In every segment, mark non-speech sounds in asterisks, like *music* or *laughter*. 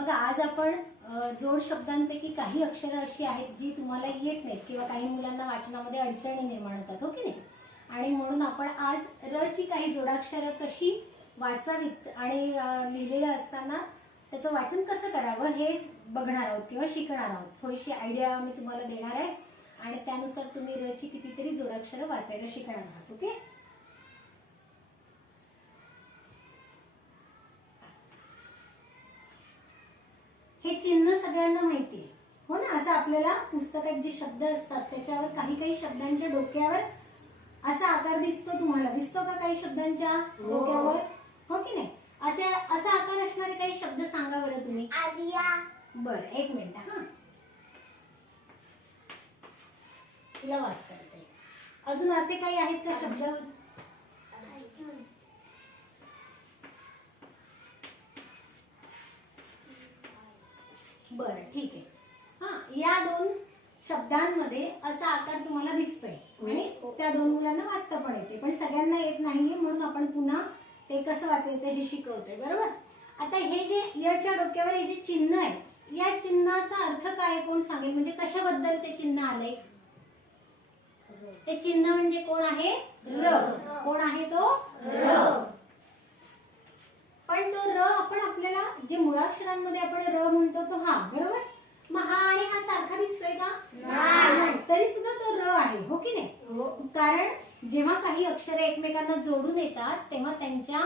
बघा आज आपण जोड शब्दांपैकी काही अक्षरं अशी आहेत जी तुम्हाला येत नाहीत किंवा काही मुलांना वाचनामध्ये अडचणी निर्माण होतात हो की नाही? आणि म्हणून आपण आज र ची काही जोडाक्षरं कशी वाचावीत आणि लिहिलेलं असताना त्याचं वाचन कसं करावं हे बघणार आहोत किंवा शिकणार आहोत. थोडीशी आयडिया मी तुम्हाला देणार आहे आणि त्यानुसार तुम्ही रची कितीतरी जोडाक्षरं वाचायला शिकणार आहात ओके? हे चिन्ह सगळ्यांना माहिती आहे. हो ना? असं आपल्याला पुस्तकात जे शब्द असतात त्याच्यावर काही काही शब्दांच्या डोक्यावर असा आकार दिसतो तुम्हाला. दिसतो का काही शब्दांच्या डोक्यावर? हो की नाही? असे असा आकार असणारे काही शब्द सांगा बरं तुम्ही. बर एक मिनिट हा. तिला वाच करते अजून असे काही आहेत का शब्द? बर ठीक आहे. हा या दोन शब्दांमध्ये असा आकार तुम्हाला दिसतोय. आणि त्या दोन मुलांना वाचता पण येते पण सगळ्यांना येत नाहीये म्हणून आपण पुन्हा ते कसं वाचायचं हे शिकवतोय बरोबर? आता हे जे यच्या डोक्यावर हे जे चिन्ह आहे या चिन्हाचा अर्थ काय? कोण सांगेल? म्हणजे कशाबद्दल ते चिन्ह आलंय? ते चिन्ह म्हणजे कोण आहे? र कोण आहे तो? र पण तो र आपण आपल्याला जे मुळाक्षरांमध्ये आपण र म्हणतो तो हा बरोबर? मग हा आणि हा सारखा दिसतोय का? नाही. तरी सुद्धा तो र आहे हो की नाही? कारण जेव्हा काही अक्षरे एकमेकांना जोडून येतात तेव्हा त्यांच्या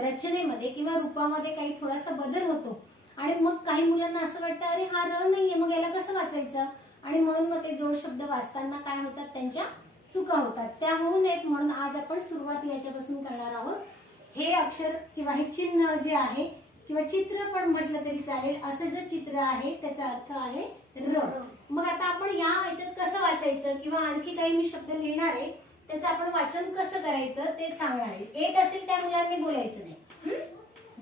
रचनेमध्ये किंवा रूपामध्ये काही थोडासा बदल होतो. आणि मग काही मुलांना असं वाटतं अरे हा र नाहीये मग याला कसं वाचायचं? आणि म्हणून मग ते जोड शब्द वाचताना काय होतात? त्यांच्या चुका होतात. त्या होऊ नयेत म्हणून आज आपण सुरुवात याच्यापासून करणार आहोत. हे अक्षर किंवा हे चिन्ह जे आहे किंवा चित्र पण म्हटलं तरी चालेल. असं जे चित्र आहे त्याचा अर्थ आहे र. मग आता आपण या ह्याच्यात कसं वाचायचं किंवा आणखी काही मी शब्द लिहिणार आहे त्याचं आपण वाचन कसं करायचं ते सांगणार आहे. येत असेल त्या मुलांनी बोलायचं नाही.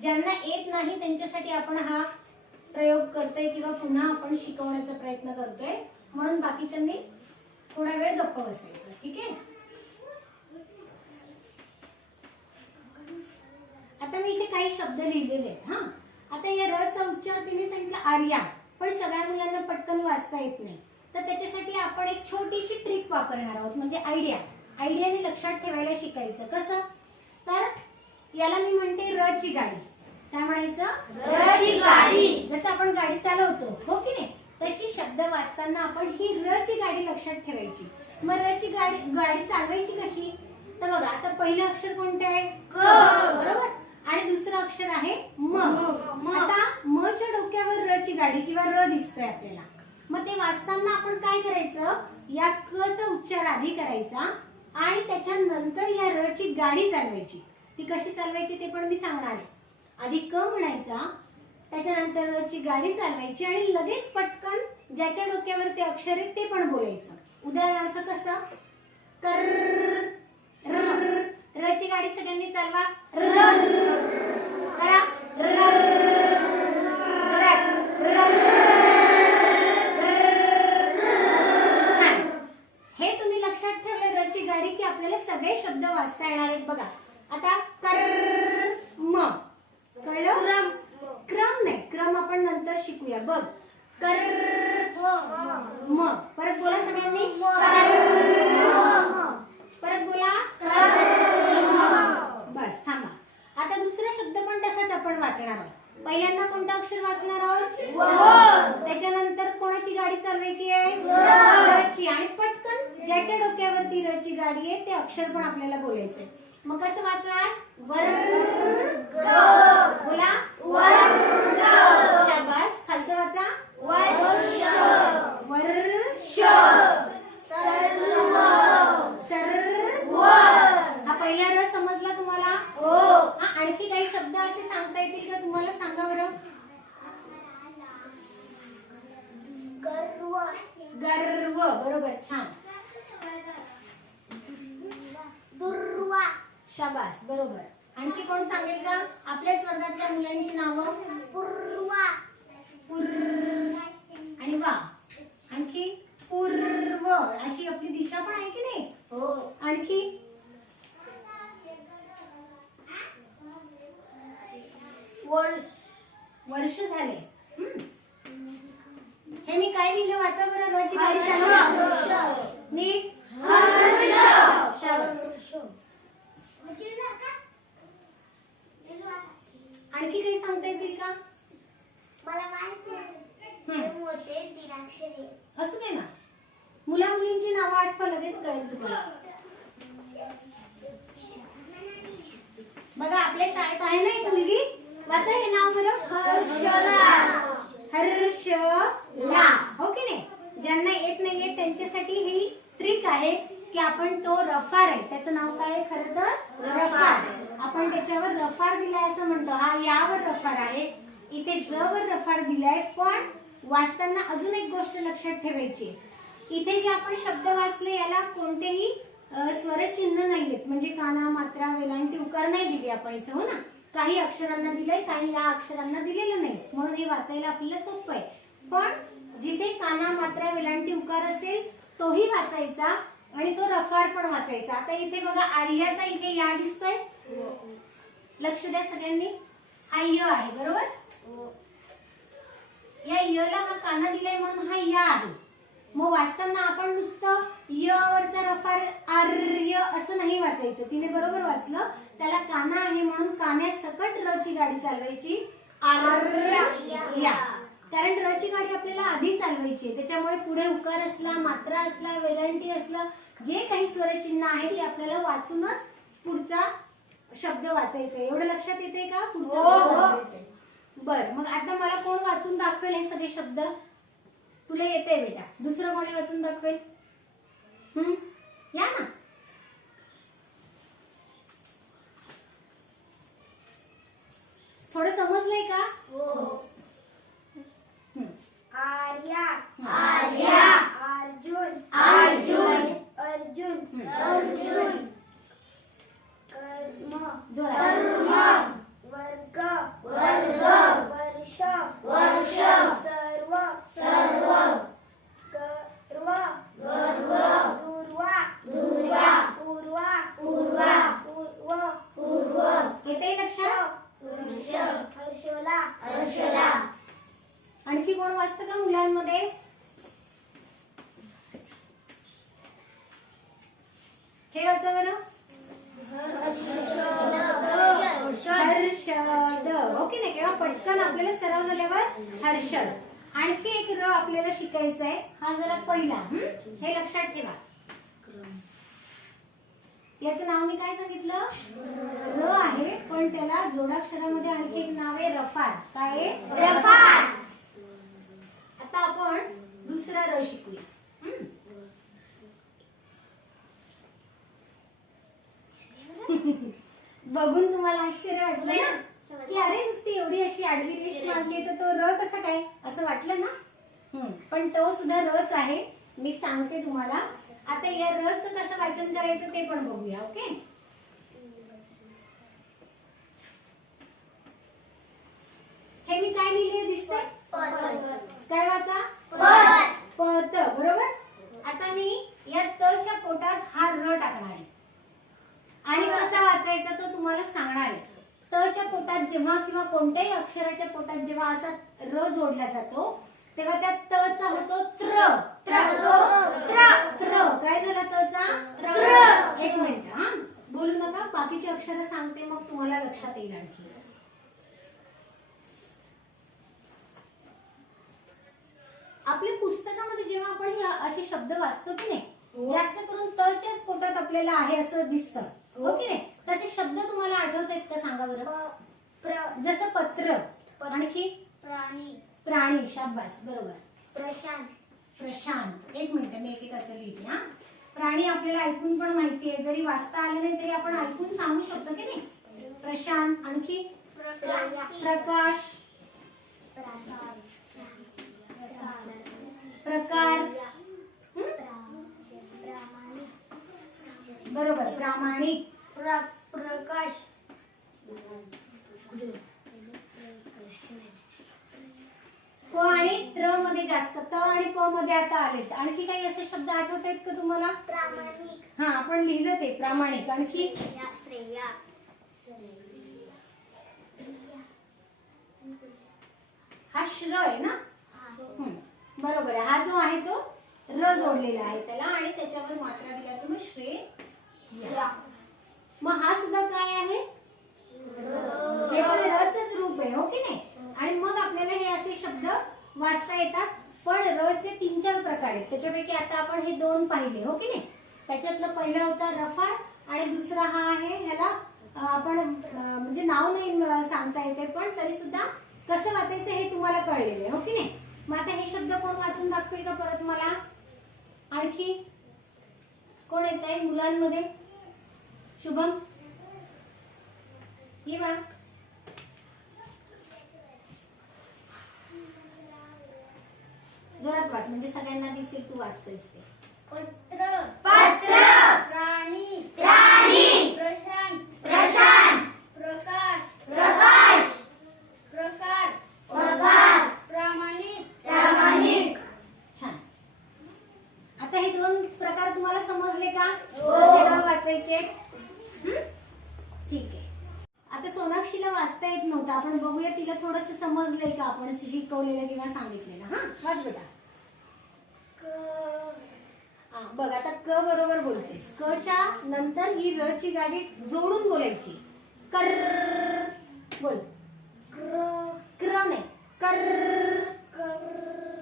ज्यांना येत नाही त्यांच्यासाठी आपण हा प्रयोग करतोय किंवा पुन्हा आपण शिकवण्याचा प्रयत्न करतोय. म्हणून बाकीच्यांनी थोडा वेळ गप्प बसायचं. ठीक आहे? आता मी इथे काही शब्द लिहिलेले आहेत हा. आता या र चा उच्चार तिने सांगितलं आर्या पण सगळ्या मुलांना पटकन वाचता येत नाही. तर त्याच्यासाठी आपण एक छोटीशी ट्रिक वापरणार आहोत म्हणजे आयडिया आयडियाने लक्षात ठेवायला शिकायचं. कसं? तर याला मी म्हणते र ची गाडी. काय म्हणायचं? र ची गाडी. जसं आपण गाडी चालवतो हो की नाही? तशी शब्द वाचताना आपण ही र ची गाडी लक्षात ठेवायची. मग र ची गाडी गाडी चालवायची कशी? तर बघा आता पहिलं अक्षर कोणतं आहे? क. बरोबर? आणि दुसरं अक्षर आहे म. म. आता म. च्या डोक्यावर र ची गाडी किंवा र दिसतोय आपल्याला. मग ते वाचताना आपण काय करायचं? या क चा उच्चार आधी करायचा आणि त्याच्यानंतर या र ची गाडी चालवायची. ती कशी चालवायची ते पण मी सांगणार आहे. आधी क म्हणायचा त्याच्यानंतर र ची गाडी चालवायची आणि लगेच पटकन ज्याच्या डोक्यावर ते अक्षर आहे ते पण बोलायचं. उदाहरणार्थ कसं? कर र ची गाडी सगळ्यांनी चालवा. करा. छान. हे तुम्ही लक्षात ठेवलं रची गाडी की आपल्याला सगळे शब्द वाचता येणार आहेत बघा. आता कर म. कळलं? क्रम. क्रम नाही. क्रम आपण नंतर शिकूया. बघ. कर म. परत बोला सगळ्यांनी परत बोला बस थांबा आता दुसरा शब्द पण तसाच आपण वाचणार आहोत. पहिल्यांदा कोणतं अक्षर वाचणार आहोत? त्याच्यानंतर कोणाची गाडी चालवायची आहे? रची आणि पटकन ज्याच्या डोक्यावरती रची गाडी आहे ते अक्षर पण आपल्याला बोलायचंय मग कसं वाचणार? वर्ग. बोला. शाबास. खालचं वाचा. वर्ष. हा पहिला र समजला तुम्हाला हा आणखी काही शब्द असे सांगता येतील का तुम्हाला? सांगा बरं. गर्व. गर्व. बरोबर छान. दुर्वा. शाबास बरोबर. आणखी कोण सांगेल का? आपल्याच वर्गातल्या मुलांची नावं पूर्वा पूर्व आणि वा आणखी पूर्व अशी आपली दिशा पण आहे की नाही हो आणखी वर्ष वर्ष झाले गाडी चालवा नीट शाबास. आणखी काही सांगता येतील का मला माहिती आहे मोठे दिनाक्षरी असू दे ना? मुला मुलींची नावं आठवा लगेच कळेल तुम्हाला. बघा आपल्या शाळेत आहे ना एक मुलगी? वाचा हे नाव बरं. हर्षला. हर्षला. हो की नाही? ज्यांना येत नाहीये त्यांच्यासाठी ही ट्रिक आहे की आपण तो रफार आहे. त्याचं नाव काय आहे खरं तर? रफार. आपण त्याच्यावर रफार दिलाय असं म्हणतो. हा यावर रफार आहे. इथे ज वर रफार दिलाय पण वाचताना अजून एक गोष्ट लक्षात ठेवायची इथे जे आपण शब्द वाचले याला कोणतेही स्वरचिन्ह नाहीयेत. म्हणजे काना मात्रा वेलांटी उकार नाही दिली आपण इथे हो ना? काही अक्षरांना दिलंय काही या अक्षरांना दिलेलं नाही. म्हणून हे वाचायला आपल्याला सोपं आहे. पण जिथे काना मात्रा वेलांटी उकार असेल तोही वाचायचा आणि तो रफार पण वाचायचा. आता इथे बघा आर्याचा इथे या दिसतोय. लक्ष द्या सगळ्यांनी. आय य आहे बरोबर? हो. या यला हा काना दिलाय म्हणून हा या आहे. मग वाचताना आपण नुसतं य वरचा रफार आर्य असं नाही वाचायचं. तिने बरोबर वाचलं. त्याला काना आहे म्हणून कान्या सकट र ची गाडी चालवायची. या. कारण र ची गाडी आपल्याला आधी चालवायची त्याच्यामुळे पुढे उकार असला मात्रा असला वेलांटी असलं जे काही स्वरचिन्ह आहे ते आपल्याला वाचूनच पुढचा शब्द वाचायचा. एवढं लक्षात येते का? पुढचा वाचायचा आहे. बर मग आता मला कोण वाचून दाखवेल हे सगळे शब्द? तुला येते बेटा. दुसरं कोणी वाचून दाखवेल? हम्म या ना. थोडं समजलंय का? हम्म. आर्या. आर्या. अर्जुन. अर्जुन. अर्जुन. हम्म. अर्जुन. कर्म. जोरात. वर्ग वर्ग. वर्ष वर्ष. सर्व सर्व. गर्व गर्व. दुर्वा दुर्वा. पूर्वा पूर्वा. पूर्व पूर्व येते लक्षात हर्षला हर्षला. आणखी कोण वाचतं का मुलांमध्ये हे वाचा बरं हर्षद ओके नाही किंवा पटकन आपल्याला सराव झाल्यावर हर्षद आणखी एक र आपल्याला शिकायचा आहे हा जरा पहिला हं? लक्षात ठेवा याचं नाव मी काय सांगितलं र आहे पण त्याला जोडाक्षरामध्ये आणखी एक नाव आहे रफाड काय? रफाड. आता आपण दुसरा र शिकूया? *laughs* बघून तुम्हाला आश्चर्य वाटलं ना की अरे नुसती एवढी अशी आडवी रेष मारली तर तो र कसा काय? असं वाटलं ना? पण तो सुद्धा रच आहे. मी सांगते तुम्हाला. आता या रच कसं वाचन करायचं ते पण बघूया ओके? हे मी काय लिहिले दिसतंय? काय वाचा? पत. बरोबर? आता मी या तच्या पोटात हा र टाकणार आहे. आणि कसा वाचायचा तो तुम्हाला सांगणार आहे. तच्या पोटात जेव्हा किंवा कोणत्याही अक्षराच्या पोटात जेव्हा असा र जोडला जातो तेव्हा त्या तचा होतो त्र. त्र काय झाला तचा त्र. एक मिनिट हा. बोलू नका बाकीची अक्षरं सांगते मग तुम्हाला लक्षात येईल आणखी. आपल्या पुस्तकामध्ये जेव्हा आपण हे असे शब्द वाचतो की नाही जास्त करून तच्याच पोटात आपल्याला आहे असं दिसतं. हो. की नाही तसे शब्द तुम्हाला आठवत आहेत का सांगा बरं? जसं पत्र. आणखी? प्राणी. प्राणी शाबास. बरोबर. प्रशांत. प्रशांत. एक मिनिट मी एकेकाचं लिहिते हा. प्राणी आपल्याला ऐकून पण माहिती आहे. जरी वाचता आले नाही तरी आपण ऐकून सांगू शकतो की नाही? प्रशांत. आणखी? प्रकाश. प्रकार हं? बरोबर प्रामाणिक. प्रकाश. प आणि त्रमध्ये जास्त त आणि प मध्ये आता आलेत. आणखी काही असे शब्द आठवत आहेत का तुम्हाला? प्रामाणिक. हा आपण लिहिलं ते प्रामाणिक. आणखी? श्रेया श्रेया. हा श्र आहे ना? हं, बरोबर आहे. हा जो आहे तो र जोडलेला आहे त्याला आणि त्याच्यावर मात्रा दिल्या तुम्ही श्रे या. मग हा सुद्धा काय आहे? हे पण रच रूप आहे हो की नाही? आणि मग आपल्याला हे असे शब्द वाचता येतात. पण रचे तीन चार प्रकार आहेत. त्याच्यापैकी आता आपण हे दोन पाहिले हो की नाही? त्याच्यातलं पहिला होता रफाळ आणि दुसरा हा आहे ह्याला आपण म्हणजे नाव नाही सांगता येते पण तरी सुद्धा कसं वाचायचं हे तुम्हाला कळलेलं आहे हो की नाही? मग आता हे शब्द कोण वाचून दाखवेल का परत मला? आणखी? कोण येत आहे मुलांमध्ये? शुभम? ये जोरात वाच म्हणजे सगळ्यांना दिसेल तू वाचतोयस ते. पत्र. पत्र. प्राणी प्राणी प्रशांत. प्रशांत. प्रकाश. प्रकाश प्रकार प्रकार प्रामाणिक प्रामाणिक छान आता हे दोन प्रकार तुम्हाला समजले का? हो. वाचायचे? ठीक आहे. आता सोनाक्षीला वाचता येत नव्हतं. आपण बघूया तिला थोडस समजलंय का? आपण शिकवलेलं किंवा सांगितलेलं. हा वाच बेटा. हा, बघ आता क बरोबर बोलतेस. क च्या नंतर ही र ची गाडी जोडून बोलायची. कर बोल. क्र नाही. कर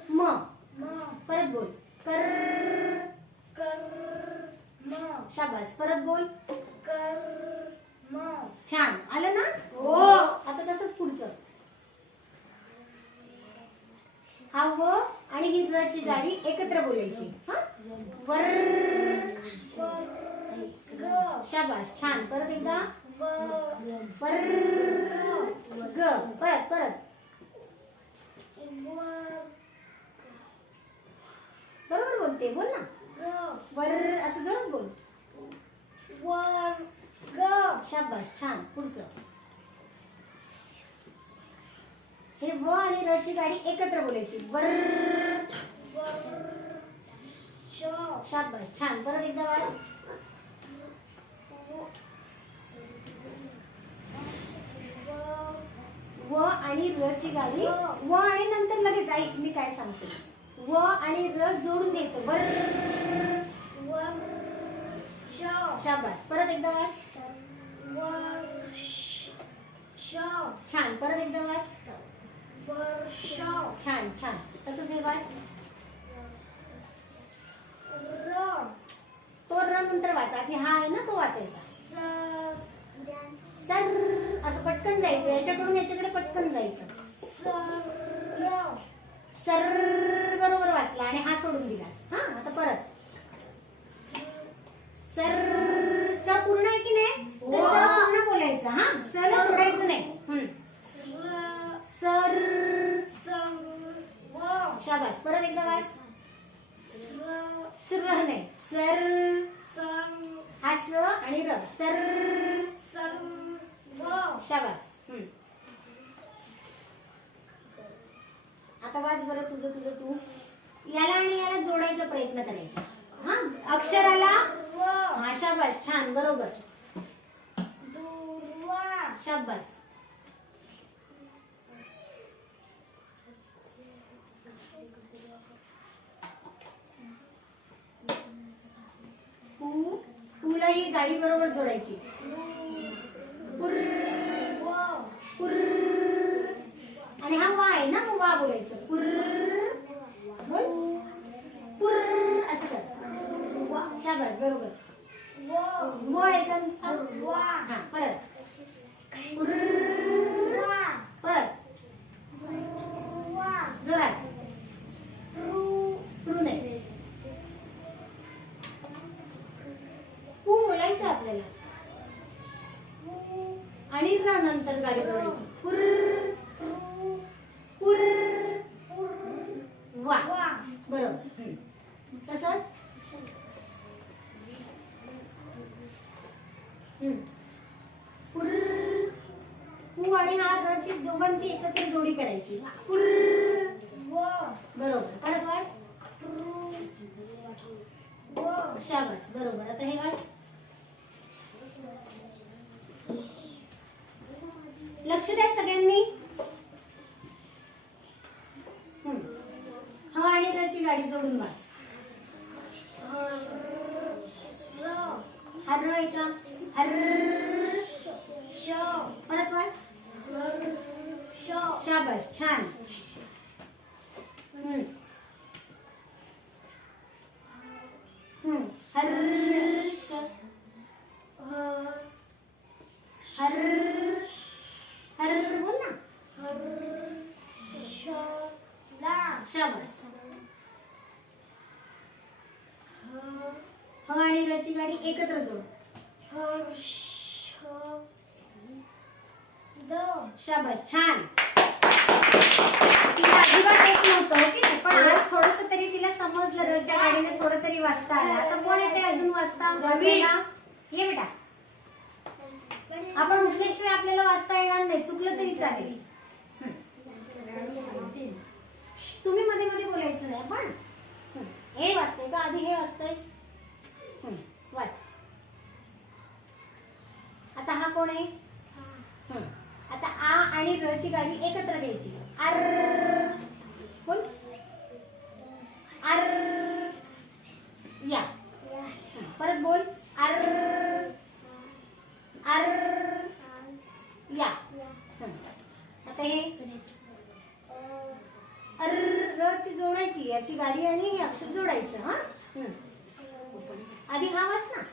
म. परत बोल. कर शाबास. परत बोल. छान. आलं ना? हो. आता तसंच पुढचं. हा व आणि ही र ची गाडी एकत्र बोलायची. हा? वर. शाबास. छान. परत एकदा. वर. ग. परत परत. बरोबर बोलते. बोल ना. वर असं जोरात बोल. शाबास छान पुढचं. हे व आणि रची ची गाडी एकत्र बोलायची. वर. शाबास छान. परत एकदा वाज. व आणि रची गाडी. व आणि नंतर लगेच ऐक मी काय सांगते? व आणि र जोडून द्यायचं. वर शाबास. परत एकदा वाच. छान. परत एकदा वाच. छान छान. तसंच हे वाच. तो र नंतर वाचा की हा आहे ना तो वाचायचा. सर. असं पटकन जायचं. याच्याकडून याच्याकडे पटकन जायचं. सर बरोबर वाचला आणि हा सोडून दिलास हा आता परत. सर स पूर्ण आहे की नाही? पूर्ण बोलायचं. हा स ला सोडायचं नाही. सर शाबास. परत एकदा वाच. सर नाही. सर हा स आणि र. सर शाबास. हम्म. आता वाच बरं तुझं तुझं तू. याला आणि याला जोडायचा प्रयत्न करायचा. हा? अक्षराला हा शाबास छान बरोबर. शाबास. पू ही गाडी बरोबर जोडायची पुर्र, पुर्र. आणि हा वा आहे ना मग वा बोलायचं पुर्र बोल पुर्र असं कर शाबास बरोबर व आहे का नुसता हा परत पुर्र. परत जोरात पुरू नाही पू बोलायचं आपल्याला आणि नंतर गाडी जोडायची. पुर्र पुर्र वा. बरोबर. तसंच? हम्म. पुर्र आणि हा र दोघांची एकत्र जोडी करायची. पुर्र बरोबर. परत वाच. शाबास. बरोबर. आता हे वाच. लक्ष द्या सगळ्यांनी. हा आणि त्याची गाडी जोडून वाच. हर ऐका हर परत वाच. शाबास छान. ह आणि र ची गाडी एकत्र जोड. शाबास छान. तिला अजिबात येत नव्हतं हो की? पण आज थोडस तरी तिला समजलं रच्या गाडीने थोडं तरी वाचता आलं. आता कोण येते अजून वाचता वाचायला? ये बेटा. आपण उठल्याशिवाय आपल्याला वाचता येणार नाही. चुकलं तरी चालेल. श्श, तुम्ही मध्ये मध्ये बोलायचं नाही पण. हं. हे वाचतंय का? आधी हे वाचतोय वाच. आता हा कोण आहे? आता आ आणि र ची गाडी एकत्र घ्यायची. आर. बोल आर. या. परत बोल. आर. आर. या. आता हे. अर र ची जोडायची. याची गाडी आणि हे अक्षर जोडायचं हा. आधी हा वाच ना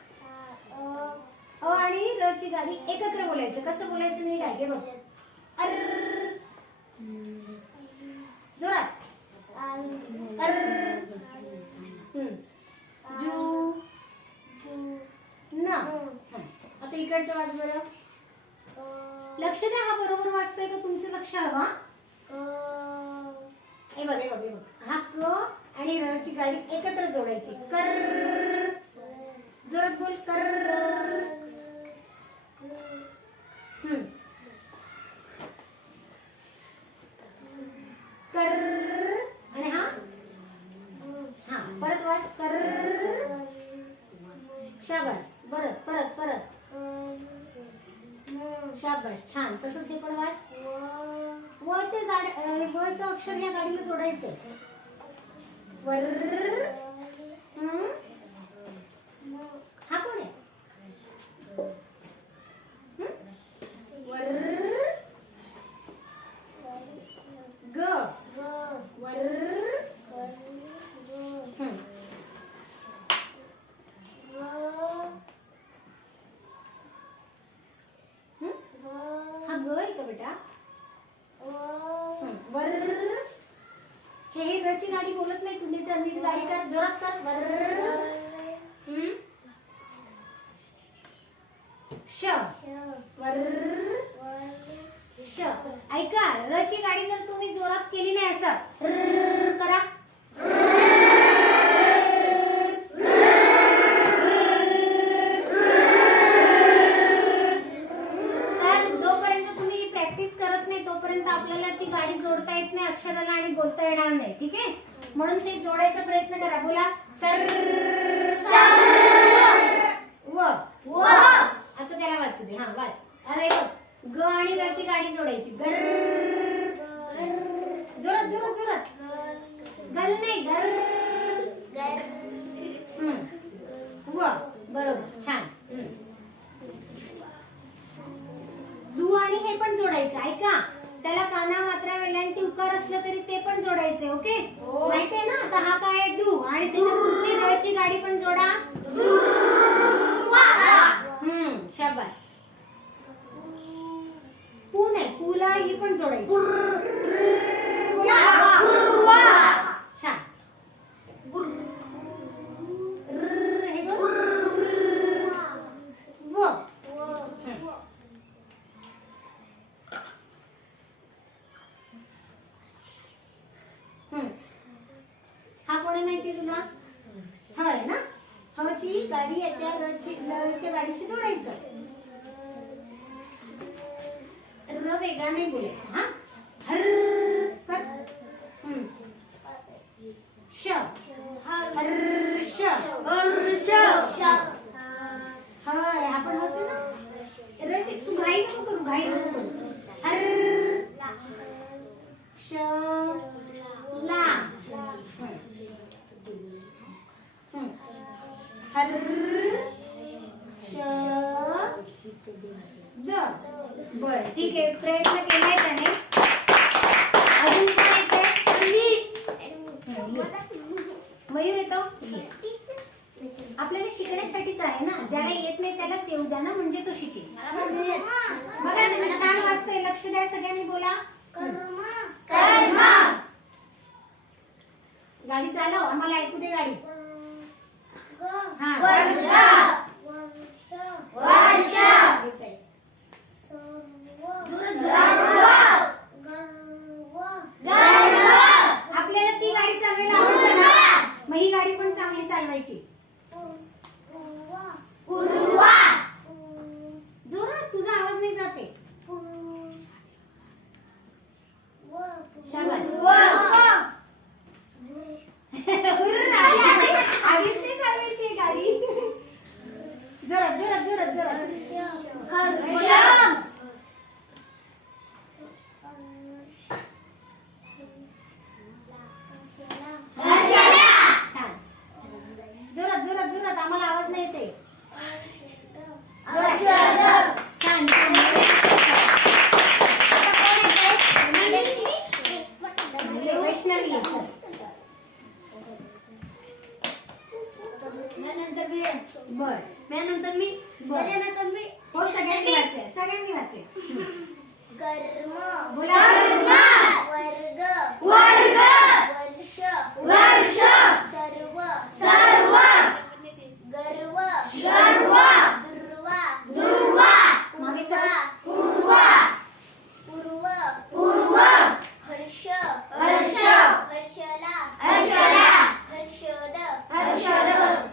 अ आणि र ची गाडी एकत्र बोलायचं. कसं बोलायचं नीट आहे बघ. अर. जोरात. अर. जू. ना. आता इकडचं वाच बरं. लक्ष द्या हा बरोबर वाचतोय का तुमचं लक्ष हवा हे? बघ हे बघ हे बघ. हा क आणि रची गाडी एकत्र जोडायची. कर. जोरात बोल कर. कर. आणि हा? हा परत वाच. कर. शाबास. परत परत परत. शाबास छान. तसंच हे पण वाच. वचे झाड वचं अक्षर या गाडीला जोडायचं वर हं? हा कोण आहे हं? वर ग वर हं. हं? हा ग आहे का बेटा हं. वर हे हे घरची गाडी बोलत नाही तुम्ही तर नीट गाडी कर जोरात कर वर हं? श वर श ऐका रची गाडी जर तुम्ही जोरात केली नाही असं. करा तर जोपर्यंत तुम्ही प्रॅक्टिस करत नाही तोपर्यंत आपल्याला ती गाडी जोडता येत नाही अक्षराला आणि बोलता येणार नाही ठीक आहे म्हणून ते जोडायचा प्रयत्न करा बोला सर व आता त्याला वाचू दे हा वाच अरे बघ ग आणि र ची गाडी जोडायची गर जोरात जोरात जोरात गल नाही गर हम्म. व बरोबर छान हम्म. दू आणि हे पण जोडायचं ऐका त्याला काना मात्रा वेलांटी उकार असलं तरी ते पण जोडायचे ओके माहितीये ना? आता हा काय दू आणि त्याच्या पुढची रची गाडी पण जोडा हम्म शाबास पू नाही पूला ही पण जोडायची बोला. छान रर्र, हे जोड. व हम्म. हम्म. हा कोणी माहिती तुला हा आहे ना हची गाडी याच्या रची रच्या गाडीशी जोडायचं र वेगळा नाही बोलायचा हा हर कर हम्म. श हर्ष आपण वाचू ना? रची तू घाई नको करू घाई नको गाडी चालव आम्हाला ऐकू दे गाडी आपल्याला ती गाडी चालवायला मग ही गाडी पण चांगली चालवायची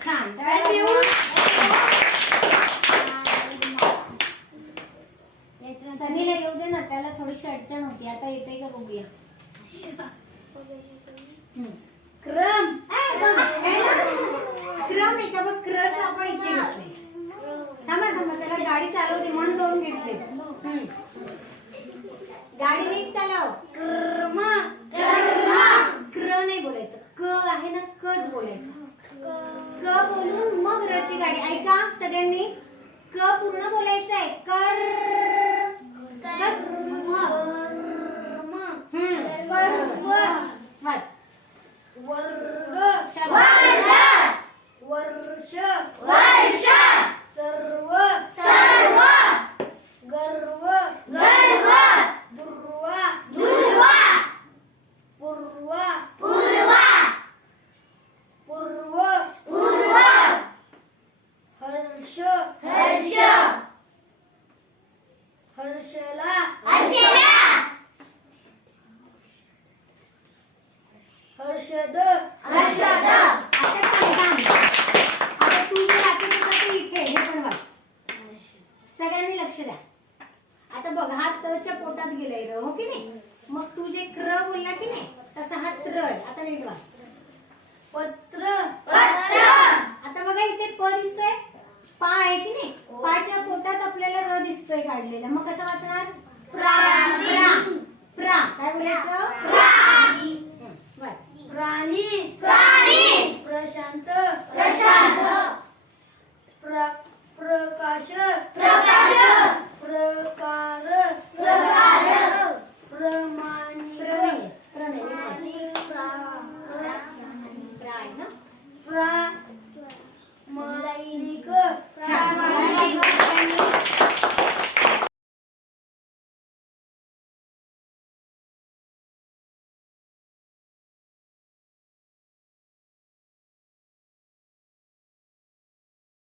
खांदा देऊन सनीला येऊ दे ना त्याला थोडीशी अडचण होती. आता येते का बघूया. कसा दिसतोय? पा आहे की नाही? पाच्या पोटात आपल्याला र दिसतोय काढलेला. मग कसं वाचणार? प्राणी प्रा काय बोलायचं? प्राणी. प्राणी. प्रशांत. प्रशांत. प्रकाश. प्रकाश. प्रकार. प्रकार. प्रमाणिक. प्रामाणिक प्रामाणिक प्राय ना प्रा mulai digo, mulai digo.